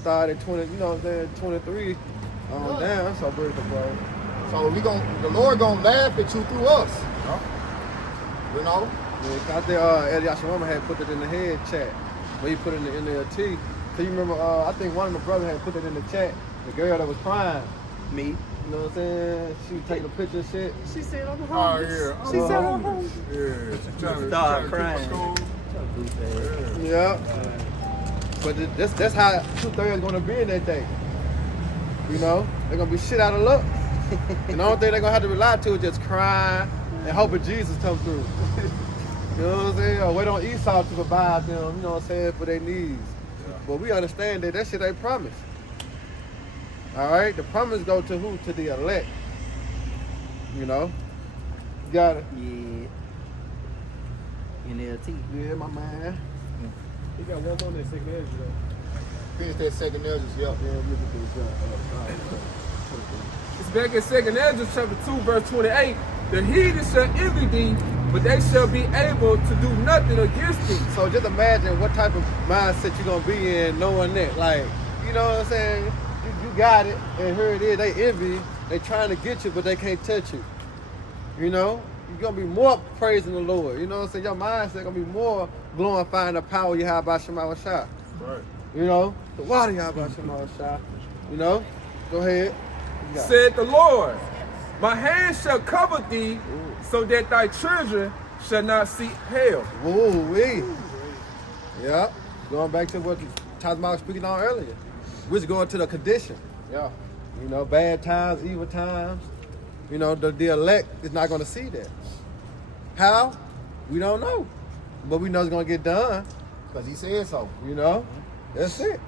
Started 20, you know what I'm saying, 23 on down. That's so beautiful, bro. So the Lord gonna laugh at you through us. You know? Yeah, I think Eddie Ashawama had put it in the head chat, but he put it in the NLT. So you remember, I think one of my brothers had put it in the chat, the girl that was crying. Me. You know what I'm saying? She was taking a picture and shit. She said I'm home. Oh, yeah. She said I'm home. Yeah, she trying to crying. Yeah. But that's how 2/3 gonna be in that day. You know? They're gonna be shit out of luck. And the only thing they're gonna have to rely to is just crying and hoping Jesus comes through. You know what I'm saying? Or wait on Esau to provide them, you know what I'm saying, for their needs. Yeah. But we understand that shit ain't promised. Alright? The promise go to who? To the elect. You know? You got it. Yeah. NLT. Yeah, my man. He got one more in that second edge, though. finish that second edges, yep. Yeah, look at this. It's back in 2nd Ezra chapter 2, verse 28. The heathen shall envy thee, but they shall be able to do nothing against thee. So just imagine what type of mindset you're going to be in knowing that. Like, you know what I'm saying? You got it, and here it is. They envy, they trying to get you, but they can't touch you. You know? You're going to be more praising the Lord. You know what I'm saying? Your mindset going to be more glorifying the power you have by Shema Shah. Right. You know? The water you have by Shema Shah. You know? Go ahead. Said the Lord, my hand shall cover thee, so that thy children shall not see hell. Woo-wee. Yeah. Going back to what Tasma was speaking on earlier. We're just going to the condition. Yeah. You know, bad times, evil times. You know, the elect is not going to see that. How? We don't know. But we know it's going to get done. Because he said so. You know? That's it.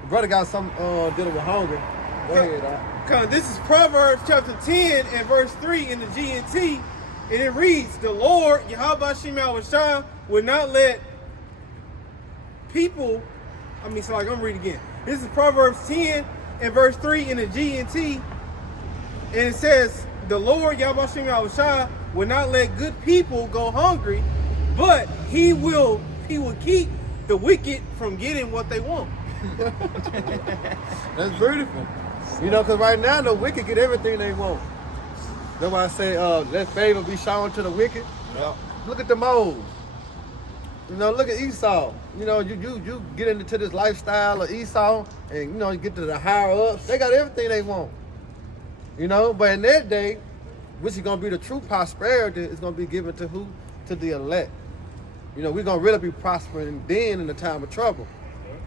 The brother got some dealing with hunger. Go ahead, Cause this is Proverbs chapter 10 and verse 3 in the GNT, and it reads, the Lord, Yahweh Shema Shah, will not let people, I'm reading again. This is Proverbs 10 and verse 3 in the GNT, and it says, the Lord, Yahweh Shema Shah, will not let good people go hungry, but he will keep the wicked from getting what they want. That's beautiful. You know, because right now the wicked get everything they want. That's why I say, let favor be shown to the wicked. Yep. Look at the moles. You know, look at Esau. You know, you get into this lifestyle of Esau, and you know, you get to the higher ups. They got everything they want. You know, but in that day, which is gonna be the true prosperity, is gonna be given to who? To the elect. You know, we're gonna really be prospering then in the time of trouble.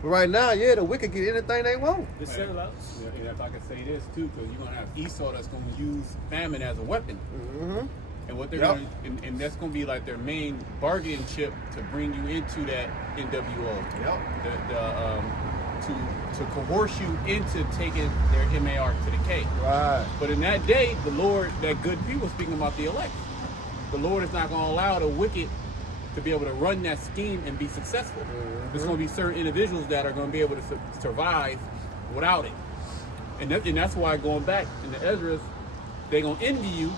But right now, yeah, the wicked get anything they want. And if I could say this too, because you're gonna have Esau that's gonna use famine as a weapon, and what they're gonna, and that's gonna be like their main bargaining chip to bring you into that NWO. To coerce you into taking their MAR to the K. Right. But in that day, the Lord, that good people, speaking about the elect, the Lord is not gonna allow the wicked to be able to run that scheme and be successful. There's going to be certain individuals that are going to be able to survive without it. And that's why going back in the Ezra's, they're going to envy you.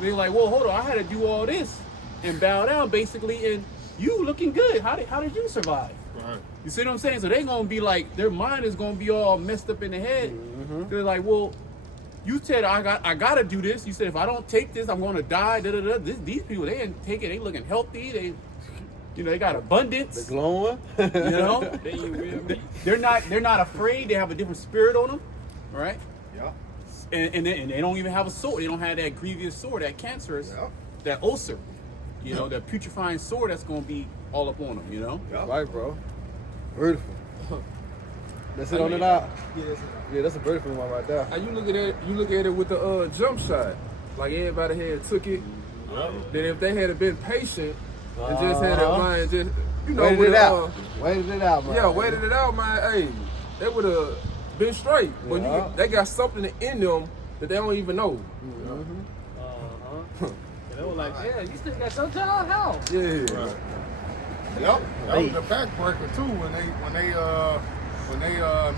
They're like, well, hold on, I had to do all this and bow down basically, and you looking good. How did you survive? Right. You see what I'm saying? So they're going to be like, their mind is going to be all messed up in the head. They're like, well, you said I got to do this. You said if I don't take this, I'm going to die. These people, they didn't take it. They looking healthy. They got abundance. They're glowing. You know, they're not afraid. They have a different spirit on them, right? Yeah. And they don't even have a sword. They don't have that grievous sword, that cancerous, that ulcer. You know, that putrefying sword that's going to be all up on them. You know. Yeah. Right, bro. Beautiful. That's it on it out. Yeah, that's a beautiful one right there. How you look at it with the jump shot. Like everybody had took it. Then if they had been patient and just had their mind just waited it out. Waited it out, man. Yeah, waited it out, man. Hey, they would have been straight. But they got something in them that they don't even know. They were like, yeah, you still got your job, how? Yeah. Right. Yep. That was the backbreaker too when they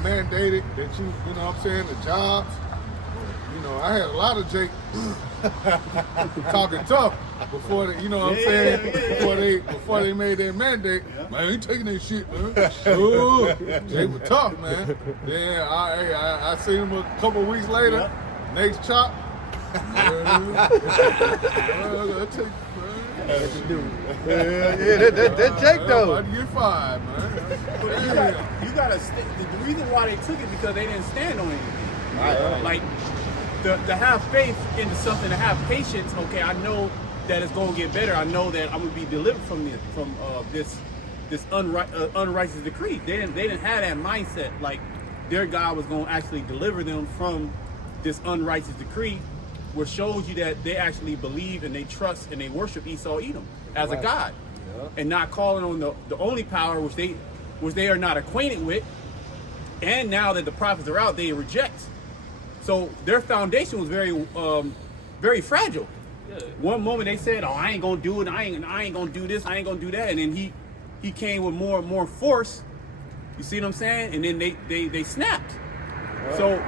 mandated that you know what I'm saying, the jobs. You know, I had a lot of Jake talking tough before they, you know what I'm saying? Before they made their mandate. Man, I ain't taking that shit, man. Ooh, Jake was tough, man. Then I seen him a couple of weeks later. Next chop. That Jake though. I'm about to get fired, man. You gotta the reason why they took it because they didn't stand on anything. Right. Like to have faith into something, to have patience. Okay, I know that it's gonna get better. I know that I'm gonna be delivered from this unrighteous decree. They didn't have that mindset. Like their God was gonna actually deliver them from this unrighteous decree, which shows you that they actually believe and they trust and they worship Esau Edom as a god, and not calling on the only power which they are not acquainted with. And now that the prophets are out, they reject. So their foundation was very fragile. One moment they said, "Oh, I ain't gonna do it. I ain't gonna do this. I ain't gonna do that." And then he came with more and more force. You see what I'm saying? And then they snapped. So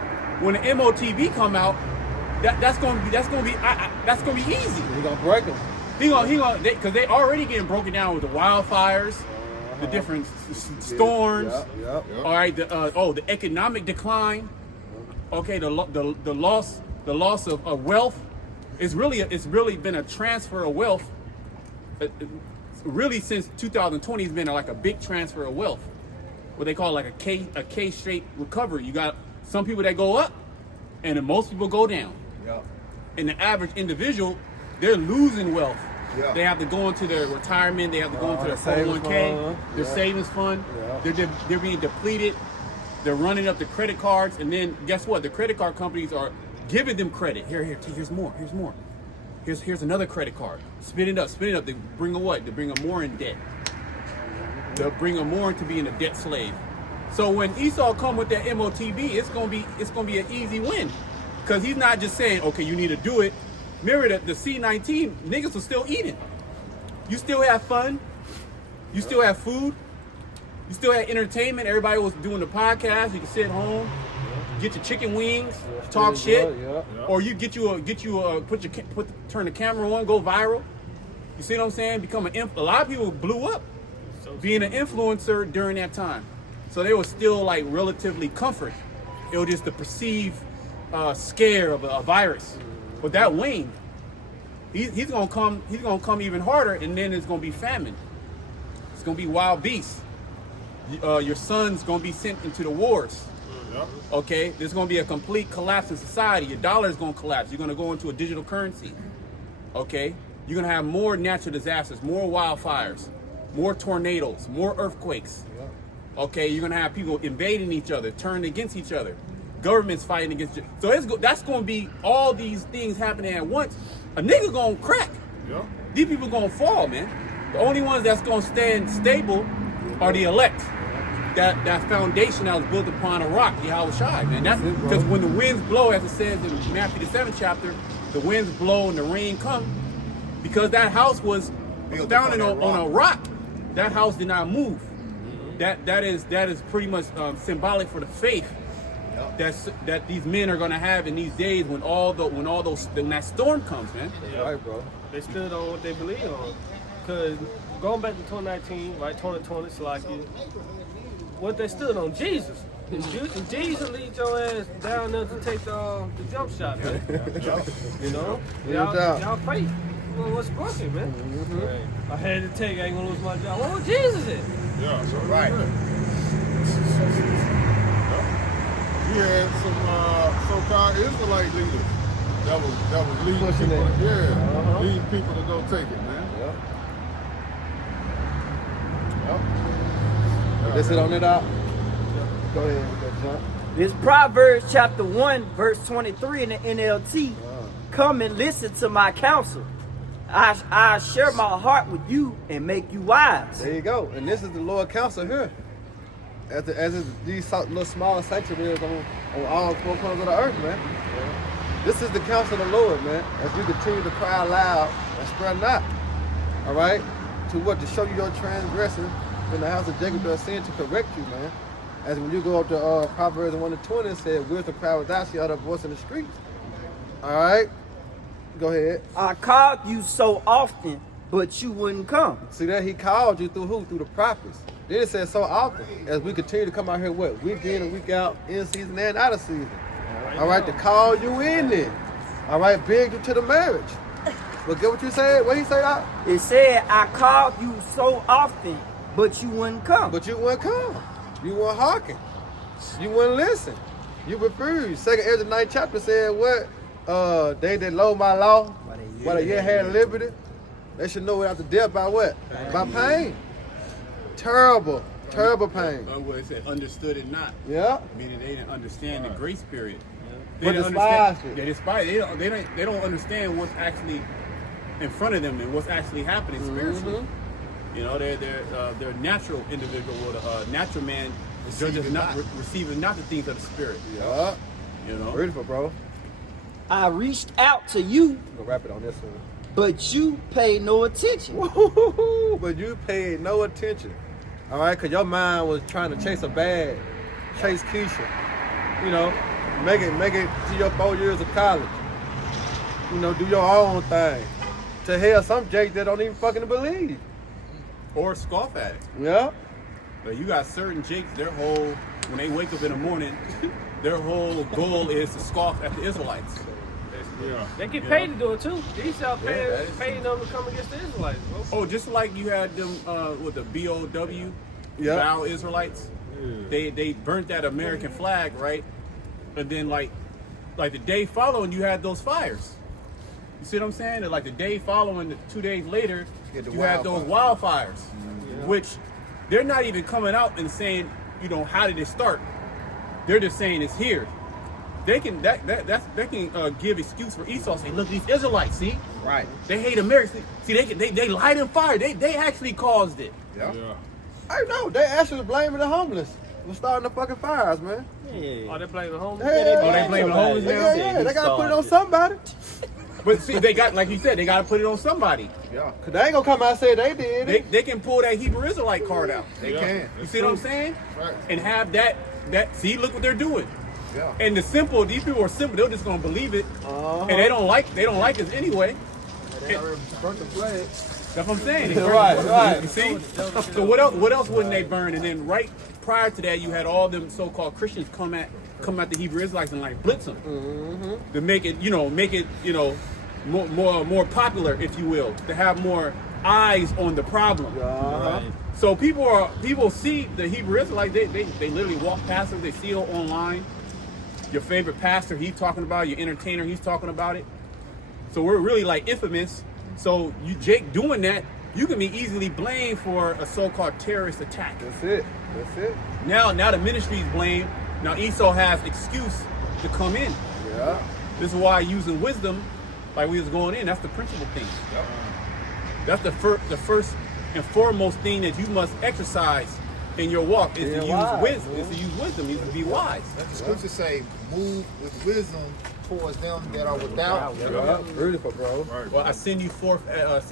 when the MOTB come out, that's gonna be easy. He gonna break them. Because they already getting broken down with the wildfires, the different storms. All right, the economic decline. Okay, the loss of wealth. It's really been a transfer of wealth. Really, since 2020, it's been like a big transfer of wealth. What they call like a K-shaped recovery. You got some people that go up, and then most people go down. And the average individual, they're losing wealth. They have to go into their retirement. They have to go into their 401k, their savings fund. They're being depleted. They're running up the credit cards, and then guess what? The credit card companies are giving them credit. Here's more. Here's another credit card. Spin it up. They bring them what? They bring them more in debt. They'll bring them more into being a debt slave. So when Esau come with that MOTB, it's gonna be an easy win, because he's not just saying, okay, you need to do it. Remember that the C-19 niggas were still eating. You still have fun. You still have food. You still had entertainment. Everybody was doing the podcast. You can sit home, get your chicken wings, talk shit, or you turn the camera on, go viral. You see what I'm saying? A lot of people blew up being an influencer during that time. So they were still like relatively comfort. It was just the perceived scare of a virus. But that waned. He's gonna come even harder, and then it's gonna be famine. It's gonna be wild beasts. Your son's gonna be sent into the wars. Okay, there's gonna be a complete collapse in society. Your dollar is gonna collapse. You're gonna go into a digital currency. Okay, you're gonna have more natural disasters, more wildfires, more tornadoes, more earthquakes. Okay, you're gonna have people invading each other, turning against each other, governments fighting against you. So that's gonna be all these things happening at once. A nigga gonna crack. These people gonna fall, man. The only ones that's gonna stand stable are the elect. That foundation that was built upon a rock, Yahweh Shai, man. That's because when the winds blow, as it says in Matthew the 7th chapter, the winds blow and the rain come. Because that house was founded on a rock. That house did not move. That is pretty much symbolic for the faith that these men are gonna have in these days when that storm comes, man. Right, bro. They stood on what they believe on. Because going back to 2019, right, 2020, Salaki, what they stood on, Jesus. And Jesus lead your ass down there to take the jump shot, man. You know? Y'all faith. Well, what's broken, man? I had to take, I ain't gonna lose my job. What was Jesus in? Yeah, so right. We had some so-called Israelite leaders that was leading Pushing people. it. Leading people to go take it, man. Let's hit on it out. Go ahead. John. This Proverbs chapter 1, verse 23 in the NLT. Come and listen to my counsel. I share my heart with you and make you wise. There you go. And this is the Lord counsel here. As these little small sanctuaries on all four corners of the earth, man. This is the counsel of the Lord, man. As you continue to cry loud and spare not. All right? To what? To show you your transgression when the house of Jacob does sin, to correct you, man. As when you go up to Proverbs 1:20, it said, wisdom cry without, she utter a voice in the streets. All right. Go ahead. I called you so often, but you wouldn't come. See that he called you through who? Through the prophets. Then it says so often as we continue to come out here, what? Week in and week out, in season and out of season. All right, to call you in there. All right, bring you to the marriage. But get what you said? What he say? It said, I called you so often, but you wouldn't come. But you wouldn't come. You wouldn't hearken. You wouldn't listen. You refused. 2 Ezra 9th chapter said what? They that loathe my law, while they yet had liberty, they should know without the death by what? By pain. Terrible, terrible pain. Where it said understood it not. Yeah. Meaning they didn't understand the grace period. But didn't despised understand- it. They despise it. They don't understand what's actually in front of them and what's actually happening spiritually. You know, they're natural individual with a natural man judges not receiving not the things of the spirit. Yeah. You know. Beautiful, bro. I reached out to you, We'll wrap it on this one. but you paid no attention. Woo-hoo-hoo-hoo. But you paid no attention. All right, because your mind was trying to chase a bag, chase Keisha. You know, make it to your 4 years of college. You know, do your own thing. To hell, some Jakes that don't even fucking believe. Or scoff at it. Yeah. But you got certain Jakes, their whole, when they wake up in the morning, their whole goal is to scoff at the Israelites. They get paid to do it too. These out paying them to come against the Israelites, bro. Oh, just like you had them with the BOW, Yeah. Bow Israelites. They burnt that American flag, right? And then like the day following, you had those fires. You see what I'm saying? And like the day following, 2 days later, you had those wildfires, which they're not even coming out and saying, you know, how did it start? They're just saying it's here. They can give excuse for Esau, saying, look, these Israelites, see? Right. They hate America. See, they light in fire. They actually caused it. Yeah. I know. They actually blaming the homeless for starting the fucking fires, man. Oh, they blaming the homeless? Yeah, they blaming the homeless now? Yeah. They gotta put it on somebody. But see, they got, like you said, they got to put it on somebody. Yeah. Cause they ain't gonna come out and say they did it. They can pull that Hebrew Israelite card out. They can. You see what I'm saying? Right. And have that. See, look what they're doing. Yeah. And these people are simple. They're just gonna believe it, and they don't like us anyway. Burnt the flag. That's what I'm saying. They Right. You see? So what else wouldn't they burn? And then right prior to that, you had all them so-called Christians come at the Hebrew Israelites and like blitz them to make it more popular, if you will, to have more eyes on the problem. So people see the Hebrew Israelites. They literally walk past them. They see it online. Your favorite pastor, he's talking about it. Your entertainer, he's talking about it. So we're really like infamous. So you, Jake, doing that, you can be easily blamed for a so-called terrorist attack. That's it. Now the ministry is blamed. Now Esau has excuse to come in. Yeah. This is why using wisdom, like we was going in, that's the principal thing. Yep. That's the first and foremost thing that you must exercise in your walk is to use wisdom. Is to use wisdom. Is to be wise. The scriptures say, move with wisdom towards them that are without. Yeah. Beautiful, bro. Right. Well, I send you forth as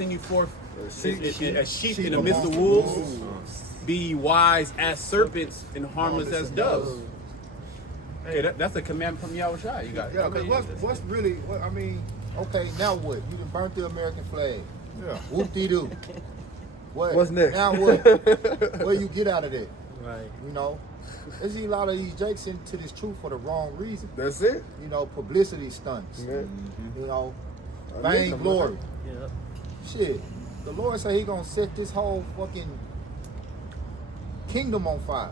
sheep in the midst of wolves. Be wise as serpents and harmless as doves. Hey, that's a commandment from Yahushua. You got it. Yeah, because what's really, I mean, okay, now what? You done burnt the American flag. Yeah. Whoop-de-doo. What's next? Now what? Where you get out of that? Right. You know? There's a lot of these Jakes into this truth for the wrong reason. That's it. You know, publicity stunts. Yeah. You know, vain glory. Yeah. Shit. The Lord said he gonna set this whole fucking kingdom on fire.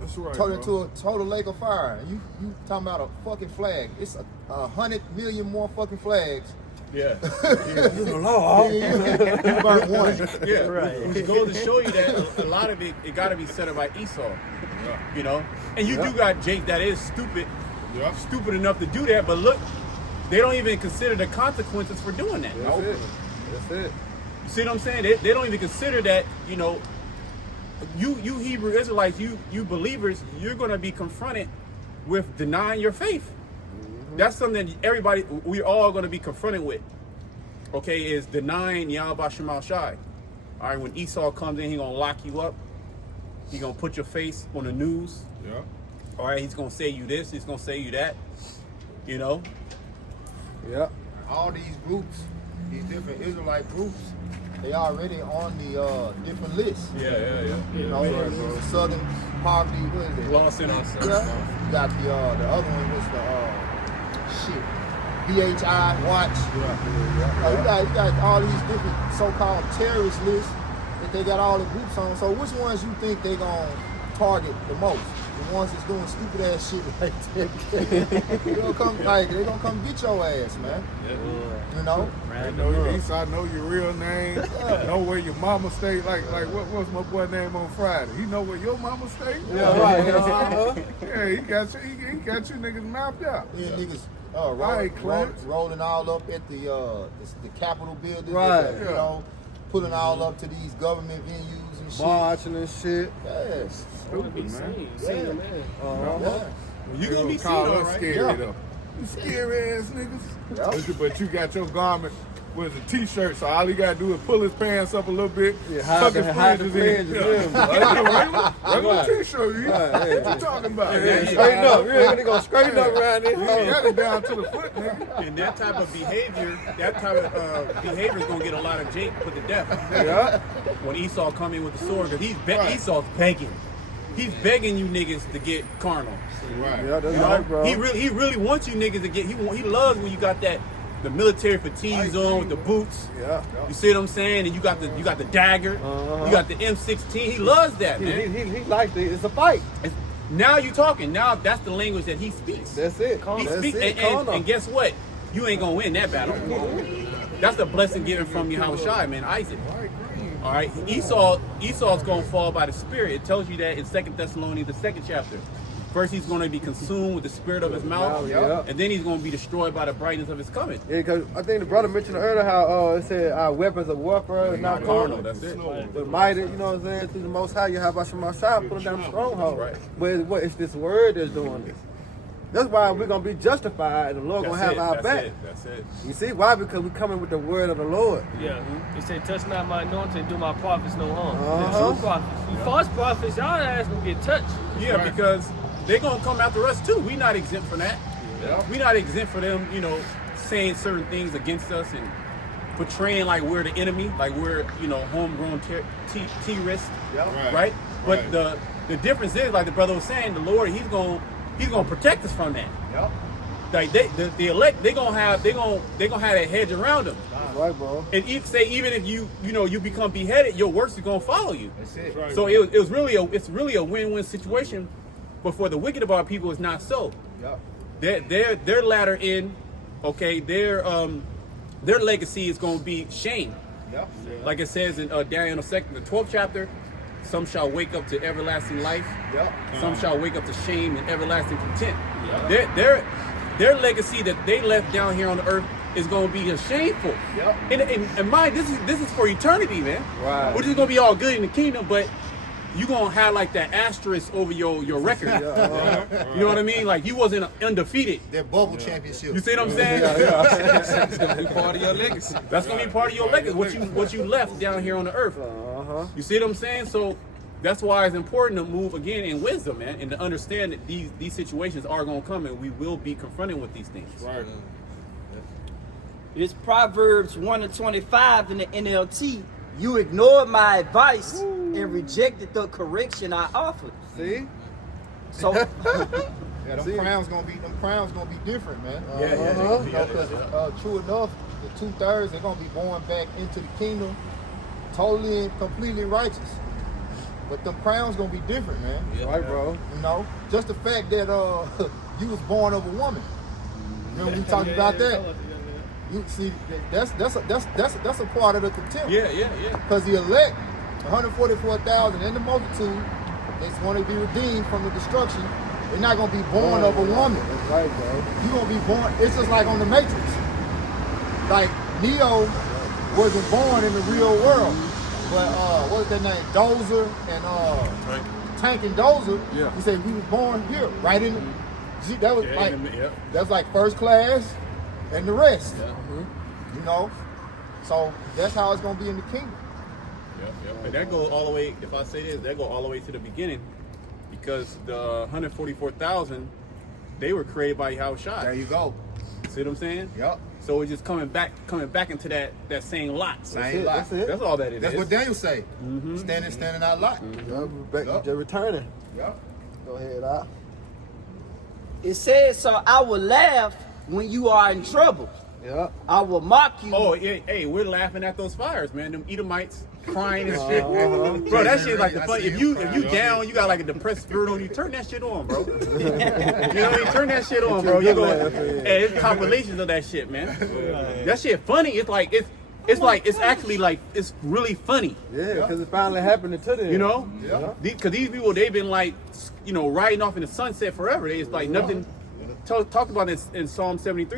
That's right. Turn it into a total lake of fire. And you talking about a fucking flag. It's 100 million more fucking flags. Yeah. You burnt one. Yeah. Right. It goes to show you that a lot of it got to be set up by Esau. You know? And you do got Jake that is stupid. Stupid enough to do that, but look, they don't even consider the consequences for doing that. That's it. You see what I'm saying? They don't even consider that, you know, you Hebrew Israelites, you believers, you're going to be confronted with denying your faith. That's something that we're all going to be confronted with. Okay, is denying Yahweh Shemal Shai. All right, when Esau comes in, he's going to lock you up. He's going to put your face on the news. Yeah. All right, he's going to say you this, he's going to say you that. You know? Yeah. All these groups, these different Israelite groups, they already on the different lists. Yeah. You know, the Southern Poverty, what is it? Lost in ourselves. Yeah. You got the other one was the BHI Watch. You got all these different so-called terrorist lists that they got all the groups on. So which ones you think they gonna target the most? The ones that's doing stupid ass shit like that. They gonna come get your ass, man. You know? You know, Esau know your real name, know where your mama stayed. Like what's my boy name on Friday? He know where your mama stayed? Yeah, right. Yeah, he got you niggas mapped out. Yeah, niggas rolling all up at the Capitol building. Right. You know, pulling all up to these government venues and shit. Marching and shit. Yes. Stupid, man. Seen, man. Yeah. You gonna be seen, call all us right? scary though. You scary ass niggas. But you got your garment with a t-shirt, so all he gotta do is pull his pants up a little bit, tuck his fringes in. Regular t-shirt. What you talking about? Straighten up. You're really gonna straighten up around You this. got it down to the foot, nigga. And that type of behavior is gonna get a lot of Jake put to death. Yeah. When Esau come in with the sword, because Esau's begging. He's begging you niggas to get carnal. Right. Yeah, that's You know? right, bro. He really wants you niggas to get. He loves when you got the military fatigues on with the boots. Yeah. You see what I'm saying? And you got the dagger. You got the M16. He loves that, man. He likes it. It's a fight. Now you talking. Now that's the language that he speaks. That's it. He That's speaks, it. and guess what? You ain't gonna win that battle. That's the blessing given from Yahushua, man. Isaac. All right, Esau's gonna fall by the Spirit. It tells you that in 2 Thessalonians, the 2nd chapter. First, he's gonna be consumed with the spirit of his mouth, and then he's gonna be destroyed by the brightness of his coming. Yeah, because I think the brother mentioned earlier how it said our weapons of warfare is not carnal. That's it. But mighty, you know what I'm saying, through the Most High, you have Hashem Shah pulling down the stronghold. Right. But it's this word that's doing this. That's why we're gonna be justified, and the Lord gonna have our back. That's it. You see why? Because we're coming with the word of the Lord. Yeah. He said, touch not my anointing, do my prophets no harm. Uh-huh. The true prophets. You false prophets, y'all ass gonna get touched. Yeah, because they're gonna come after us too. We not exempt from that. Yeah. We not exempt for them, saying certain things against us and portraying like we're the enemy, like we're, homegrown terrorists. Right? But the difference is, like the brother was saying, the Lord, he's gonna protect us from that. Yep. Like the elect, they're gonna have that hedge around them. That's right, bro. And even if you become beheaded, your works are gonna follow you. That's it. Right. So it's really a win-win situation. But for the wicked of our people, it's not so. Yep. Their latter end, okay, their legacy is gonna be shame. Yep. Like it says in Daniel the 12th chapter, some shall wake up to everlasting life. Yep. Some shall wake up to shame and everlasting contempt. Their legacy that they left down here on the earth is going to be shameful. Yep. And mind, this is for eternity, man. Right. Which is going to be all good in the kingdom, but you're going to have like that asterisk over your record. You know what I mean? Like you wasn't undefeated. That bubble championship. You see what I'm saying? It's gonna be part of your legacy. That's going to be part of your legacy, what you left down here on the earth. You see what I'm saying? So that's why it's important to move again in wisdom, man, and to understand that these situations are going to come and we will be confronted with these things. Right. It's Proverbs 1:25 in the NLT. You ignored my advice and rejected the correction I offered. See? So Yeah, them crowns gonna be different, man. True enough, the 2/3 they're gonna be born back into the kingdom, totally and completely righteous. But them crowns gonna be different, man. Right, bro. Just the fact that you was born of a woman. Remember we talked about that? You see, that's a part of the contempt. Yeah. Because the elect, 144,000 in the multitude, they want to be redeemed from the destruction. They're not going to be born of a woman. That's right, bro. You're going to be born. It's just like on the Matrix. Like Neo wasn't born in the real world, but what's that name? Dozer and Tank and Dozer. Yeah. He said we was born here, right in. See, that was that's like first class and the rest. So that's how it's going to be in the kingdom. And that goes all the way, if I say this, that go all the way to the beginning, because the 144,000, they were created by There Yahushua. you go. See what I'm saying? Yep. So it's just coming back into that same lot. Same lot. That's it. That's all that it That's is. what Daniel say. Standing out lot. Yep, back, Yup. just returning. Yep. Go ahead, out. It says, so I will laugh when you are in trouble. Yep. I will mock you. Oh, yeah, hey, we're laughing at those fires, man. Them Edomites crying and shit. Bro, that shit like the fun. If you down, you got like a depressed spirit on you, turn that shit on, bro. You know what I mean? Turn that shit on, bro. You go. Hey, it's compilations of that shit, man. That shit funny. It's actually like it's really funny. Yeah, because it finally happened to them. You know? Yeah. Because these people, they've been like, riding off in the sunset forever. It's like nothing. Talked about this in Psalm 73.